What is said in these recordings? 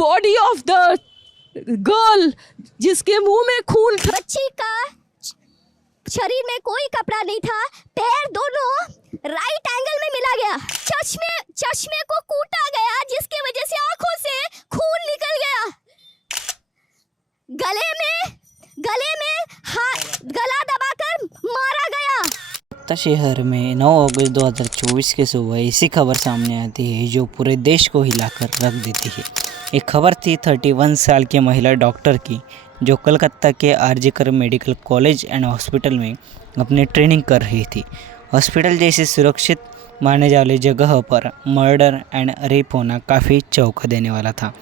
Body of the girl जिसके मुंह में खून था। बच्ची का शरीर में कोई कपड़ा नहीं था, पैर दोनों राइट एंगल में मिला गया, चश्मे को कूटा गया जिसकी वजह से आंखों से खून निकल गया, गले में गला दबाकर मारा गया। शहर में 9 अगस्त 2024 के सुबह ऐसी खबर सामने आती है जो पूरे देश को हिलाकर रख देती है। एक खबर थी 31 साल की महिला डॉक्टर की जो कलकत्ता के RG Kar medical college and hospital में अपनी ट्रेनिंग कर रही थी। हॉस्पिटल जैसी सुरक्षित माने जाने जगह पर मर्डर एंड रेप होना काफ़ी चौंका देने वाला था।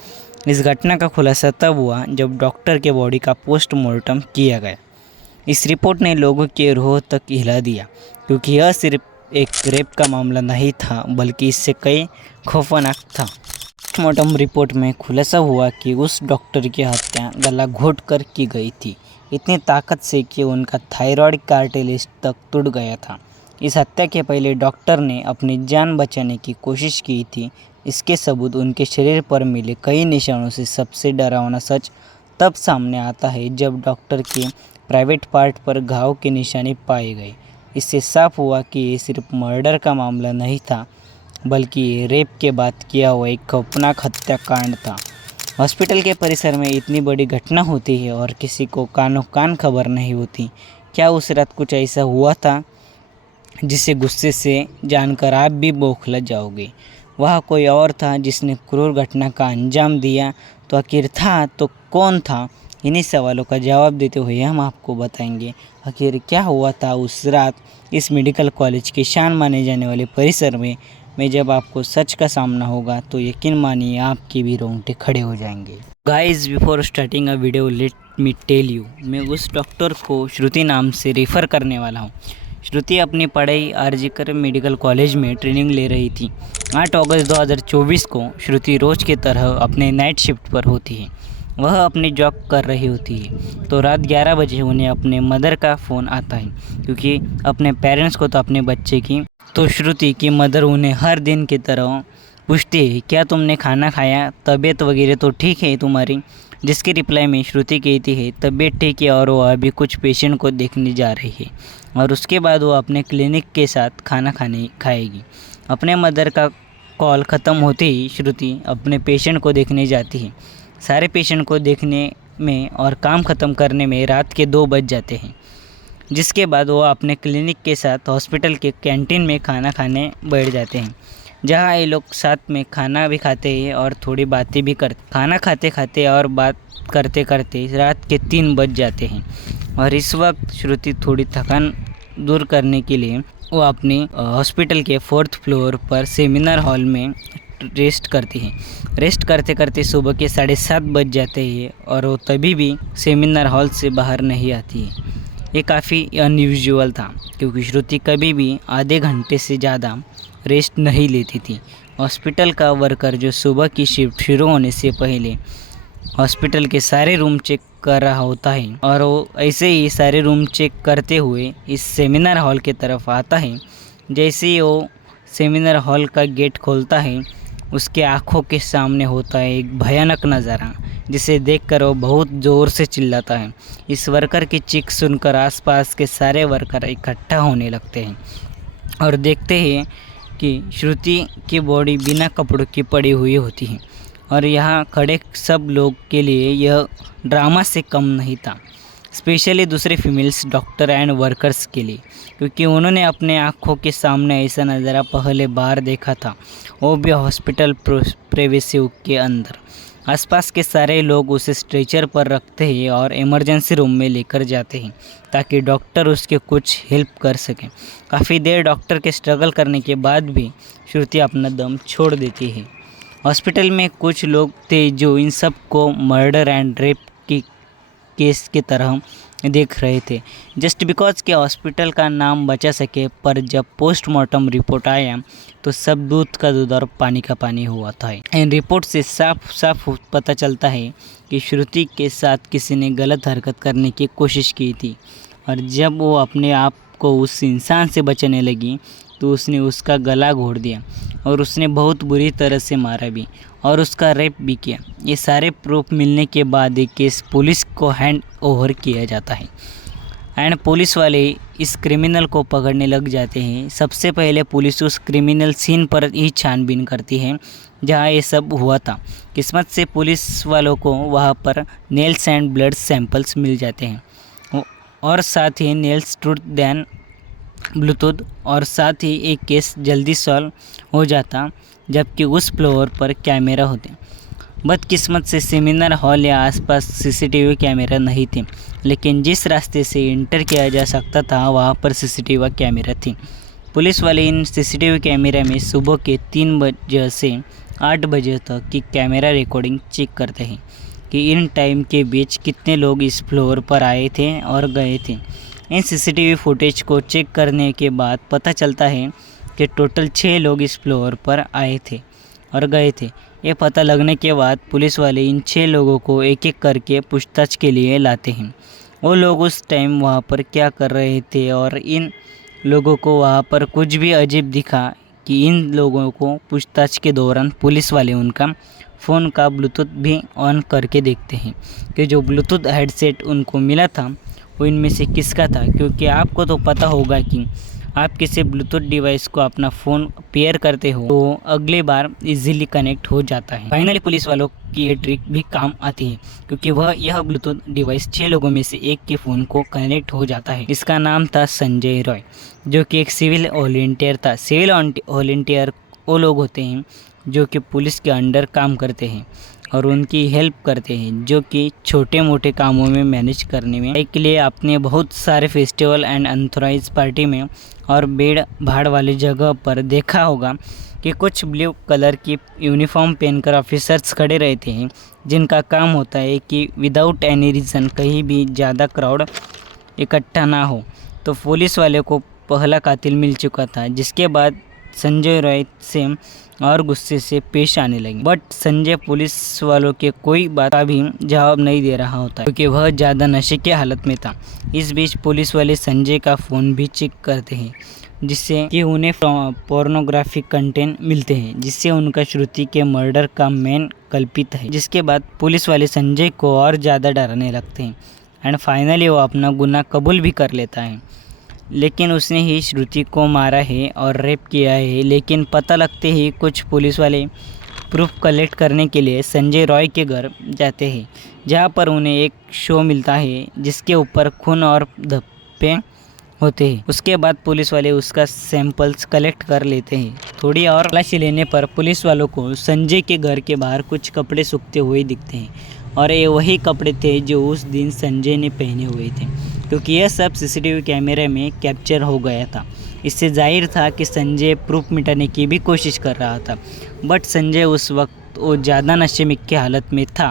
इस घटना का खुलासा तब हुआ जब डॉक्टर के बॉडी का पोस्टमार्टम किया गया। इस रिपोर्ट ने लोगों के रूह तक हिला दिया, क्योंकि यह सिर्फ एक रेप का मामला नहीं था बल्कि इससे कई खौफनाक था। पोस्टमार्टम रिपोर्ट में खुलासा हुआ कि उस डॉक्टर की हत्या गला घोट कर की गई थी, इतनी ताकत से कि उनका थायराइड कार्टिलेज तक टूट गया था। इस हत्या के पहले डॉक्टर ने अपनी जान बचाने की कोशिश की थी। इसके सबूत उनके शरीर पर मिले कई निशानों से सबसे डरावना सच तब सामने आता है जब डॉक्टर के प्राइवेट पार्ट पर घाव की निशानी पाई गई। इससे साफ हुआ कि ये सिर्फ मर्डर का मामला नहीं था बल्कि ये रेप के बाद किया हुआ एक खौफनाक हत्याकांड था। हॉस्पिटल के परिसर में इतनी बड़ी घटना होती है और किसी को कानों कान खबर नहीं होती। क्या उस रात कुछ ऐसा हुआ था जिसे गुस्से से जानकर आप भी बौखला जाओगे? वह कोई और था जिसने क्रूर घटना का अंजाम दिया, तो आखिर था तो कौन था? इन्हीं सवालों का जवाब देते हुए हम आपको बताएंगे आखिर क्या हुआ था उस रात इस मेडिकल कॉलेज के शान माने जाने वाले परिसर में जब आपको सच का सामना होगा तो यकीन मानिए आपके भी रोंगटे खड़े हो जाएंगे। Guys, before starting a video let me tell you, मैं उस डॉक्टर को श्रुति नाम से रेफ़र करने वाला हूँ। श्रुति अपनी पढ़ाई आरजीकर मेडिकल कॉलेज में ट्रेनिंग ले रही थी। 8 अगस्त 2024 को श्रुति रोज़ की तरह अपने नाइट शिफ्ट पर होती है। वह अपनी जॉब कर रही होती है तो रात 11 बजे उन्हें अपने मदर का फ़ोन आता है, क्योंकि अपने पेरेंट्स को तो अपने बच्चे की, तो श्रुति की मदर उन्हें हर दिन की तरह पूछती है, क्या तुमने खाना खाया, तबीयत वगैरह तो ठीक है तुम्हारी? जिसके रिप्लाई में श्रुति कहती है तबीयत ठीक है और वो अभी कुछ पेशेंट को देखने जा रही है और उसके बाद वो अपने क्लिनिक के साथ खाना खाएगी। अपने मदर का कॉल ख़त्म होते ही श्रुति अपने पेशेंट को देखने जाती है। सारे पेशेंट को देखने में और काम ख़त्म करने में रात के 2 बज जाते हैं, जिसके बाद वो अपने क्लिनिक के साथ हॉस्पिटल के कैंटीन में खाना खाने बैठ जाते हैं, जहाँ ये लोग साथ में खाना भी खाते हैं और थोड़ी बातें भी करते। खाना खाते खाते और बात करते करते रात के 3 बज जाते हैं और इस वक्त श्रुति थोड़ी थकान दूर करने के लिए वो अपनी हॉस्पिटल के 4th फ्लोर पर सेमिनार हॉल में रेस्ट करती है। रेस्ट करते करते सुबह के 7:30 बज जाते हैं और वो तभी भी सेमिनार हॉल से बाहर नहीं आती है। ये काफ़ी अनयूजुअल था, क्योंकि श्रुति कभी भी आधे घंटे से ज़्यादा रेस्ट नहीं लेती थी। हॉस्पिटल का वर्कर जो सुबह की शिफ्ट शुरू होने से पहले हॉस्पिटल के सारे रूम चेक कर रहा होता है और वो ऐसे ही सारे रूम चेक करते हुए इस सेमिनार हॉल की तरफ आता है। जैसे ही वो सेमिनार हॉल का गेट खोलता है, उसके आँखों के सामने होता है एक भयानक नज़ारा, जिसे देखकर वो बहुत ज़ोर से चिल्लाता है। इस वर्कर की चीख सुनकर आसपास के सारे वर्कर इकट्ठा होने लगते हैं और देखते हैं कि श्रुति की बॉडी बिना कपड़ों की पड़ी हुई होती है और यहाँ खड़े सब लोग के लिए यह ड्रामा से कम नहीं था, स्पेशली दूसरे फीमेल्स डॉक्टर एंड वर्कर्स के लिए, क्योंकि उन्होंने अपने आँखों के सामने ऐसा नज़ारा पहले बार देखा था, वो भी हॉस्पिटल प्रेवेसी के अंदर। आसपास के सारे लोग उसे स्ट्रेचर पर रखते हैं और इमरजेंसी रूम में लेकर जाते हैं ताकि डॉक्टर उसके कुछ हेल्प कर सकें। काफ़ी देर डॉक्टर के स्ट्रगल करने के बाद भी श्रुति अपना दम छोड़ देती है। हॉस्पिटल में कुछ लोग थे जो इन सब को मर्डर एंड रेप की केस की तरह देख रहे थे, जस्ट बिकॉज के हॉस्पिटल का नाम बचा सके। पर जब पोस्टमार्टम रिपोर्ट आया तो सब दूध का दूध और पानी का पानी हुआ था। इन रिपोर्ट से साफ साफ पता चलता है कि श्रुति के साथ किसी ने गलत हरकत करने की कोशिश की थी और जब वो अपने आप को उस इंसान से बचाने लगी तो उसने उसका गला घोट दिया और उसने बहुत बुरी तरह से मारा भी और उसका रेप भी किया। ये सारे प्रूफ मिलने के बाद ये केस पुलिस को हैंड ओवर किया जाता है एंड पुलिस वाले इस क्रिमिनल को पकड़ने लग जाते हैं। सबसे पहले पुलिस उस क्रिमिनल सीन पर ही छानबीन करती है जहाँ ये सब हुआ था। किस्मत से पुलिस वालों को वहाँ पर नेल्स एंड ब्लड सैंपल्स मिल जाते हैं और साथ ही नेल्स ट्रूथ दैन ब्लूटूथ और साथ ही एक केस जल्दी सॉल्व हो जाता जबकि उस फ्लोर पर कैमरा होते। बदकिस्मत से सेमिनार हॉल या आसपास सीसीटीवी कैमरा नहीं थे, लेकिन जिस रास्ते से इंटर किया जा सकता था वहाँ पर सीसीटीवी कैमरा थी। पुलिस वाले इन सीसीटीवी कैमरा में सुबह के 3 बजे से 8 बजे तक की कैमरा रिकॉर्डिंग चेक करते हैं कि इन टाइम के बीच कितने लोग इस फ्लोर पर आए थे और गए थे। इन सीसीटीवी फुटेज को चेक करने के बाद पता चलता है कि टोटल 6 लोग इस फ्लोर पर आए थे और गए थे। ये पता लगने के बाद पुलिस वाले इन 6 लोगों को एक एक करके पूछताछ के लिए लाते हैं। वो लोग उस टाइम वहाँ पर क्या कर रहे थे और इन लोगों को वहाँ पर कुछ भी अजीब दिखा कि इन लोगों को पूछताछ के दौरान पुलिस वाले उनका फ़ोन का ब्लूटूथ भी ऑन करके देखते हैं कि जो ब्लूटूथ हेडसेट उनको मिला था वो इनमें से किसका था, क्योंकि आपको तो पता होगा कि आप किसी ब्लूटूथ डिवाइस को अपना फ़ोन पेयर करते हो तो अगली बार इजीली कनेक्ट हो जाता है। फाइनली पुलिस वालों की ये ट्रिक भी काम आती है क्योंकि यह ब्लूटूथ डिवाइस 6 लोगों में से एक के फ़ोन को कनेक्ट हो जाता है। इसका नाम था संजय रॉय, जो कि एक सिविल वॉलंटियर था। सिविल वॉलंटियर वो लोग होते हैं जो कि पुलिस के अंडर काम करते हैं और उनकी हेल्प करते हैं, जो कि छोटे मोटे कामों में मैनेज करने में। के लिए आपने बहुत सारे फेस्टिवल एंड अनथोराइज पार्टी में और भीड़ भाड़ वाली जगह पर देखा होगा कि कुछ ब्लू कलर की यूनिफॉर्म पहनकर ऑफिसर्स खड़े रहते हैं, जिनका काम होता है कि विदाउट एनी रीज़न कहीं भी ज़्यादा क्राउड इकट्ठा ना हो। तो पुलिस वाले को पहला कातिल मिल चुका था, जिसके बाद संजय रॉय से और गुस्से से पेश आने लगे। बट संजय पुलिस वालों के कोई बात का भी जवाब नहीं दे रहा होता क्योंकि वह ज़्यादा नशे की हालत में था। इस बीच पुलिस वाले संजय का फ़ोन भी चेक करते हैं जिससे कि उन्हें पोर्नोग्राफिक कंटेंट मिलते हैं, जिससे उनका श्रुति के मर्डर का मेन कल्पित है। जिसके बाद पुलिस वाले संजय को और ज़्यादा डराने लगते हैं एंड फाइनली वो अपना गुनाह कबूल भी कर लेता है, लेकिन उसने ही श्रुति को मारा है और रेप किया है। लेकिन पता लगते ही कुछ पुलिस वाले प्रूफ कलेक्ट करने के लिए संजय रॉय के घर जाते हैं, जहां पर उन्हें एक शो मिलता है जिसके ऊपर खून और धब्बे होते हैं। उसके बाद पुलिस वाले उसका सैंपल्स कलेक्ट कर लेते हैं। थोड़ी और तलाशी लेने पर पुलिस वालों को संजय के घर के बाहर कुछ कपड़े सूखते हुए दिखते हैं और ये वही कपड़े थे जो उस दिन संजय ने पहने हुए थे, क्योंकि यह सब सीसीटीवी कैमरे में कैप्चर हो गया था। इससे जाहिर था कि संजय प्रूफ मिटाने की भी कोशिश कर रहा था, बट संजय उस वक्त वो ज़्यादा नशे में की हालत में था।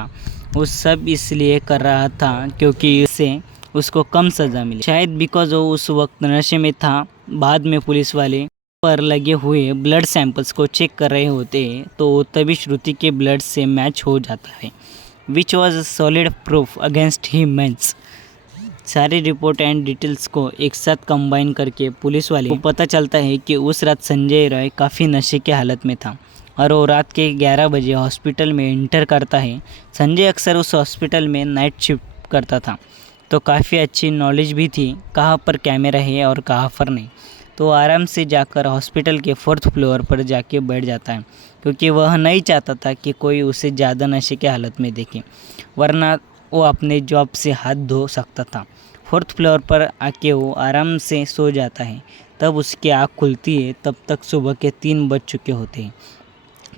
वो सब इसलिए कर रहा था क्योंकि इससे उसको कम सज़ा मिले, शायद बिकॉज वो उस वक्त नशे में था। बाद में पुलिस वाले पर लगे हुए ब्लड सैंपल्स को चेक कर रहे होते तो तभी श्रुति के ब्लड से मैच हो जाता है, which was solid proof against hymns. सारी रिपोर्ट एंड डिटेल्स को एक साथ कंबाइन करके पुलिस वाले को पता चलता है कि उस रात संजय रॉय काफ़ी नशे की हालत में था और वो रात के 11 बजे हॉस्पिटल में इंटर करता है। संजय अक्सर उस हॉस्पिटल में नाइट शिफ्ट करता था, तो काफ़ी अच्छी नॉलेज भी थी कहाँ पर कैमरा है और कहाँ पर नहीं। तो आराम से जाकर हॉस्पिटल के 4th फ्लोर पर जाके बैठ जाता है, क्योंकि वह नहीं चाहता था कि कोई उसे ज़्यादा नशे की हालत में देखे, वरना वो अपने जॉब से हाथ धो सकता था। 4th फ्लोर पर आके वो आराम से सो जाता है। तब उसकी आँख खुलती है, तब तक सुबह के 3 बज चुके होते हैं।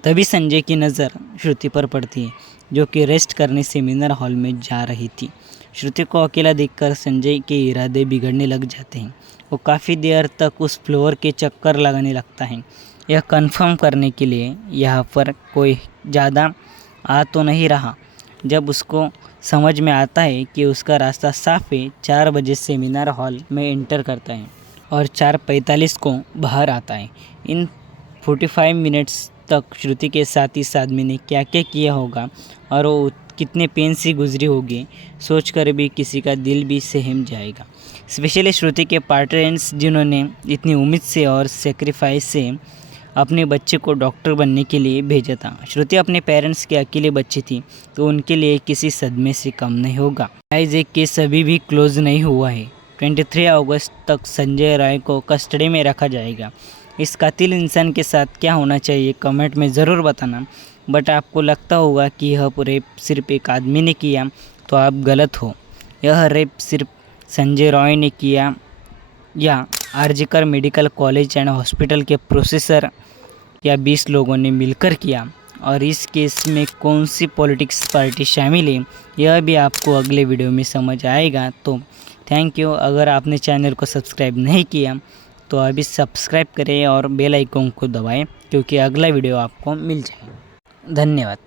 तभी संजय की नज़र श्रुति पर पड़ती है, जो कि रेस्ट करने सेमिनार हॉल में जा रही थी। श्रुति को अकेला देखकर संजय के इरादे बिगड़ने लग जाते हैं। वो काफ़ी देर तक उस फ्लोर के चक्कर लगाने लगता है, यह कंफर्म करने के लिए यहाँ पर कोई ज़्यादा आ तो नहीं रहा। जब उसको समझ में आता है कि उसका रास्ता साफ है, 4 बजे सेमिनार हॉल में इंटर करता है और 4:45 को बाहर आता है। इन 45 मिनट्स तक श्रुति के साथ इस आदमी ने क्या क्या किया होगा और वो कितने पेन से गुजरी होगी, सोचकर भी किसी का दिल भी सहम जाएगा। स्पेशली श्रुति के पार्टनर्स, जिन्होंने इतनी उम्मीद से और सेक्रीफाइस से अपने बच्चे को डॉक्टर बनने के लिए भेजा था। श्रुति अपने पेरेंट्स के अकेले बच्ची थी, तो उनके लिए किसी सदमे से कम नहीं होगा। गाइस, एक केस अभी भी क्लोज नहीं हुआ है। 23 अगस्त तक संजय राय को कस्टडी में रखा जाएगा। इस कातिल इंसान के साथ क्या होना चाहिए कमेंट में ज़रूर बताना। बट आपको लगता होगा कि यह रेप सिर्फ एक आदमी ने किया, तो आप गलत हो। यह रेप सिर्फ संजय रॉय ने किया या RG Kar medical college and hospital के प्रोफेसर या 20 लोगों ने मिलकर किया। और इस केस में कौन सी पॉलिटिक्स पार्टी शामिल है, यह भी आपको अगले वीडियो में समझ आएगा। तो थैंक यू। अगर आपने चैनल को सब्सक्राइब नहीं किया तो अभी सब्सक्राइब करें और बेल आइकन को दबाएं, क्योंकि अगला वीडियो आपको मिल जाएगा। धन्यवाद।